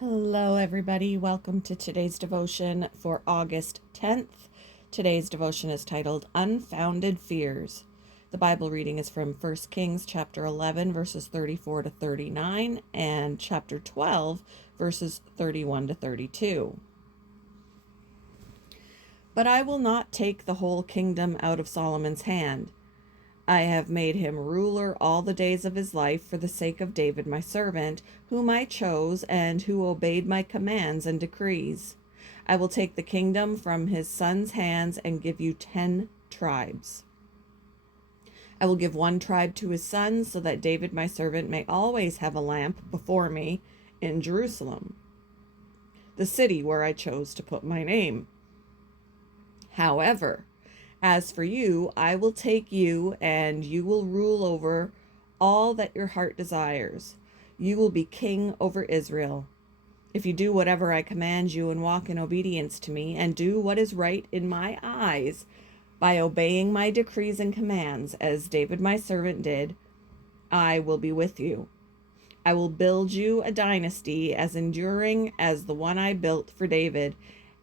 Hello, everybody. Welcome to today's devotion for August 10th. Today's devotion is titled Unfounded Fears. The Bible reading is from 1 Kings chapter 11, verses 34 to 39, and chapter 12, verses 31 to 32. But I will not take the whole kingdom out of Solomon's hand. I have made him ruler all the days of his life for the sake of David my servant, whom I chose and who obeyed my commands and decrees. I will take the kingdom from his son's hands and give you 10 tribes. I will give one tribe to his son, so that David my servant may always have a lamp before me in Jerusalem, the city where I chose to put my name. However, as for you, I will take you, and you will rule over all that your heart desires. You will be king over Israel. If you do whatever I command you and walk in obedience to me, and do what is right in my eyes, by obeying my decrees and commands, as David my servant did, I will be with you. I will build you a dynasty as enduring as the one I built for David,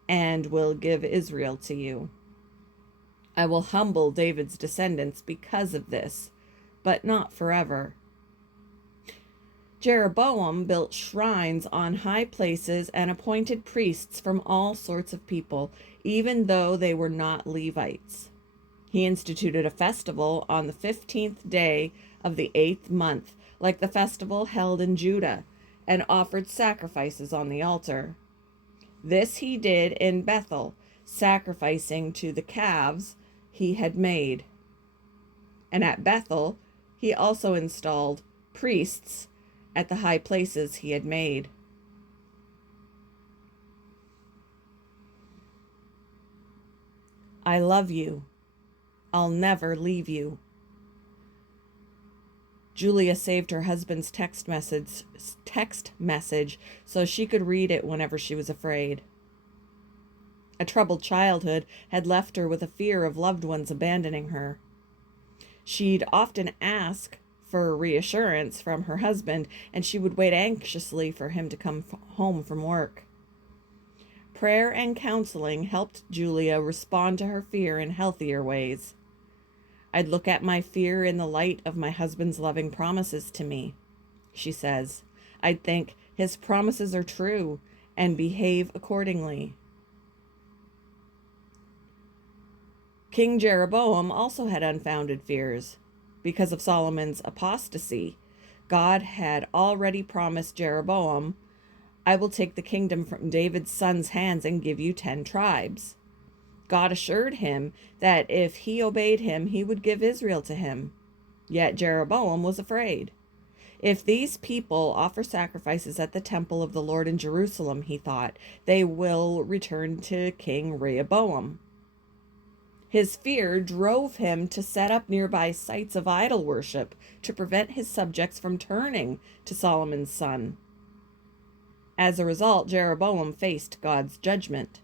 and will give Israel to you. I will humble David's descendants because of this, but not forever. Jeroboam built shrines on high places and appointed priests from all sorts of people, even though they were not Levites. He instituted a festival on the 15th day of the 8th month, like the festival held in Judah, and offered sacrifices on the altar. This he did in Bethel, sacrificing to the calves he had made. And at Bethel, he also installed priests at the high places he had made. I love you. I'll never leave you. Julia saved her husband's text message so she could read it whenever she was afraid. A troubled childhood had left her with a fear of loved ones abandoning her. She'd often ask for reassurance from her husband, and she would wait anxiously for him to come home from work. Prayer and counseling helped Julia respond to her fear in healthier ways. I'd look at my fear in the light of my husband's loving promises to me, she says. I'd think his promises are true and behave accordingly. King Jeroboam also had unfounded fears. Because of Solomon's apostasy, God had already promised Jeroboam, I will take the kingdom from David's son's hands and give you 10 tribes. God assured him that if he obeyed him, he would give Israel to him. Yet Jeroboam was afraid. If these people offer sacrifices at the temple of the Lord in Jerusalem, he thought, they will return to King Rehoboam. His fear drove him to set up nearby sites of idol worship to prevent his subjects from turning to Solomon's son. As a result, Jeroboam faced God's judgment.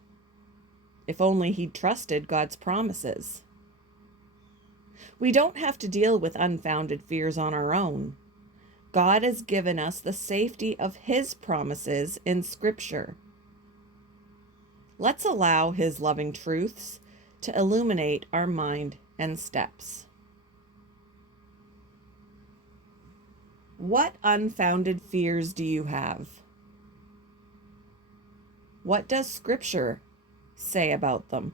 If only he'd trusted God's promises. We don't have to deal with unfounded fears on our own. God has given us the safety of his promises in Scripture. Let's allow his loving truths to illuminate our mind and steps. What unfounded fears do you have? What does Scripture say about them?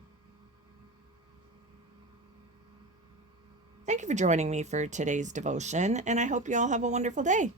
Thank you for joining me for today's devotion, and I hope you all have a wonderful day.